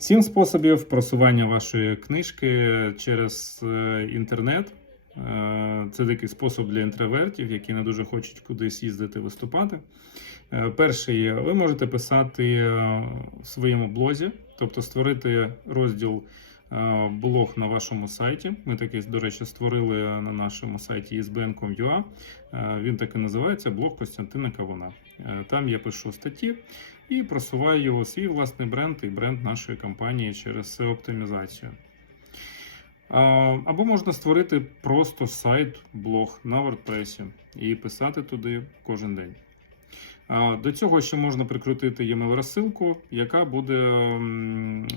Сім способів просування вашої книжки через е, інтернет. Е, Це такий спосіб для інтровертів, які не дуже хочуть кудись їздити виступати. Е, Перший, ви можете писати в своєму блозі, тобто створити розділ блог на вашому сайті. Ми такий, до речі, створили на нашому сайті isbn.com.ua. Е, Він так і називається блог Костянтина Кавуна. Там я пишу статті і просуваю свій власний бренд і бренд нашої компанії через SEO-оптимізацію. Або можна створити просто сайт, блог на WordPress і писати туди кожен день. До цього ще можна прикрутити e-mail розсилку, яка буде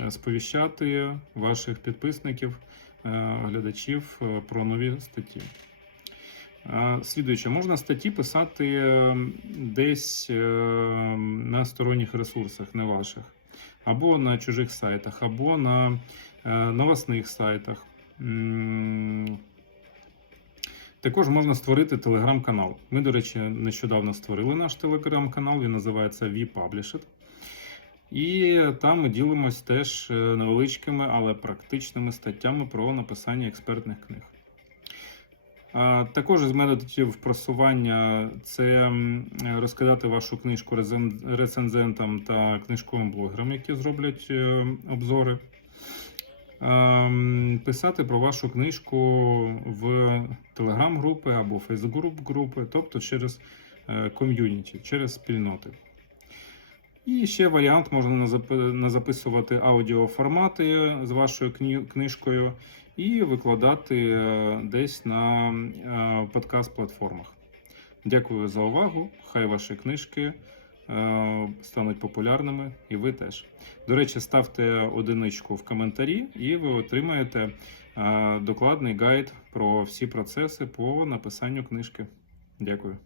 сповіщати ваших підписників, е, глядачів е, про нові статті. Слідуюче, можна статті писати десь е, на сторонніх ресурсах, не ваших, або на чужих сайтах, або на новосних сайтах. Також можна створити телеграм-канал. Ми, до речі, нещодавно створили наш телеграм-канал, він називається VPublished. І там ми ділимось теж е, невеличкими, але практичними статтями про написання експертних книг. Також із методів просування це розкидати вашу книжку рецензентам та книжковим блогерам, які зроблять е, обзори. Писати про вашу книжку в телеграм-групи або фейсбук-групи, тобто через е, ком'юніті, через спільноти. І ще варіант можна назаписувати аудіоформати з вашою книжкою і викладати е, десь на е, подкаст-платформах. Дякую за увагу. Хай ваші книжки стануть популярними, і ви теж. До речі, ставте одиничку в коментарі, і ви отримаєте е, докладний гайд про всі процеси по написанню книжки. Дякую.